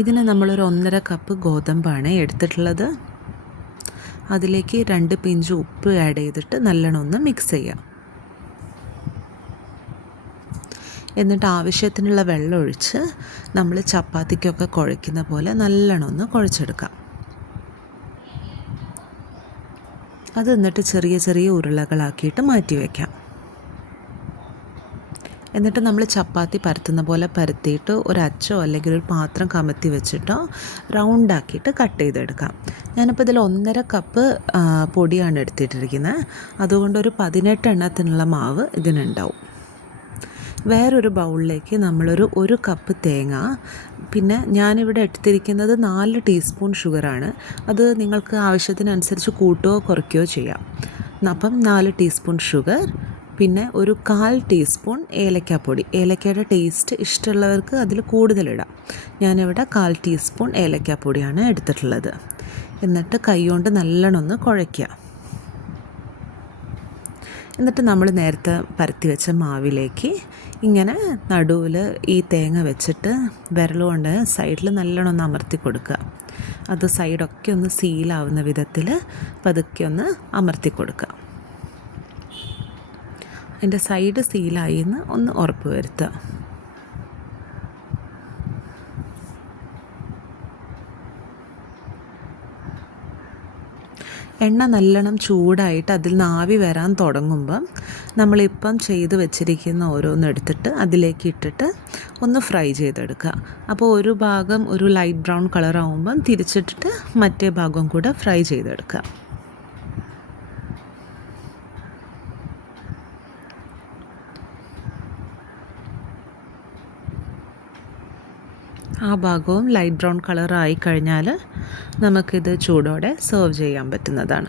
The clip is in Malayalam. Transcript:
ഇതിന് നമ്മളൊരു 1.5 കപ്പ് ഗോതമ്പാണ് എടുത്തിട്ടുള്ളത്. അതിലേക്ക് 2 പിഞ്ച് ഉപ്പ് ആഡ് ചെയ്തിട്ട് നല്ലോണം ഒന്ന് മിക്സ് ചെയ്യാം. എന്നിട്ട് ആവശ്യത്തിനുള്ള വെള്ളം ഒഴിച്ച് നമ്മൾ ചപ്പാത്തിക്കൊക്കെ കുഴയ്ക്കുന്ന പോലെ നല്ലോണം ഒന്ന് കുഴച്ചെടുക്കാം. അത് എന്നിട്ട് ചെറിയ ചെറിയ ഉരുളകളാക്കിയിട്ട് മാറ്റി വയ്ക്കാം. എന്നിട്ട് നമ്മൾ ചപ്പാത്തി പരത്തുന്ന പോലെ പരത്തിയിട്ട് ഒരു അച്ചോ അല്ലെങ്കിൽ ഒരു പാത്രം കമത്തി വെച്ചിട്ടോ റൗണ്ടാക്കിയിട്ട് കട്ട് ചെയ്തെടുക്കാം. ഞാനിപ്പോൾ ഇതിൽ 1.5 കപ്പ് പൊടിയാണ് എടുത്തിട്ടിരിക്കുന്നത്. അതുകൊണ്ട് ഒരു 18 എണ്ണത്തിനുള്ള മാവ് ഇതിനുണ്ടാവും. വേറൊരു ബൗളിലേക്ക് നമ്മളൊരു 1 കപ്പ് തേങ്ങ, പിന്നെ ഞാനിവിടെ എടുത്തിരിക്കുന്നത് 4 ടീസ്പൂൺ ഷുഗറാണ്. അത് നിങ്ങൾക്ക് ആവശ്യത്തിനനുസരിച്ച് കൂട്ടുകയോ കുറയ്ക്കുകയോ ചെയ്യാം. അപ്പം 4 ടീസ്പൂൺ ഷുഗർ, പിന്നെ ഒരു 1/4 ടീസ്പൂൺ ഏലക്കാപ്പൊടി. ഏലക്കയുടെ ടേസ്റ്റ് ഇഷ്ടമുള്ളവർക്ക് അതിൽ കൂടുതലിടാം. ഞാനിവിടെ 1/4 ടീസ്പൂൺ ഏലക്കാപ്പൊടിയാണ് എടുത്തിട്ടുള്ളത്. എന്നിട്ട് കൈകൊണ്ട് നല്ലോണം ഒന്ന് കുഴയ്ക്കുക. എന്നിട്ട് നമ്മൾ നേരത്തെ പരത്തി വെച്ച മാവിലേക്ക് ഇങ്ങനെ നടുവിൽ ഈ തേങ്ങ വെച്ചിട്ട് വിരലുകൊണ്ട് സൈഡിൽ നല്ലോണം ഒന്ന് അമർത്തി കൊടുക്കുക. അത് സൈഡൊക്കെ ഒന്ന് സീലാവുന്ന വിധത്തിൽ പതുക്കെ ഒന്ന് അമർത്തി കൊടുക്കുക. അതിൻ്റെ സൈഡ് സീലായി എന്ന് ഒന്ന് ഉറപ്പ് വരുത്തുക. എണ്ണ നല്ലോണം ചൂടായിട്ട് അതിൽ നിന്ന് ആവി വരാൻ തുടങ്ങുമ്പം നമ്മളിപ്പം ചെയ്ത് വെച്ചിരിക്കുന്ന ഓരോന്ന് എടുത്തിട്ട് അതിലേക്ക് ഇട്ടിട്ട് ഒന്ന് ഫ്രൈ ചെയ്തെടുക്കുക. അപ്പോൾ ഒരു ഭാഗം ഒരു ലൈറ്റ് ബ്രൗൺ കളറാകുമ്പം തിരിച്ചിട്ടിട്ട് മറ്റേ ഭാഗം കൂടെ ഫ്രൈ ചെയ്തെടുക്കുക. ആ ഭാഗവും ലൈറ്റ് ബ്രൗൺ കളറായി കഴിഞ്ഞാൽ നമുക്കിത് ചൂടോടെ സെർവ് ചെയ്യാൻ പറ്റുന്നതാണ്.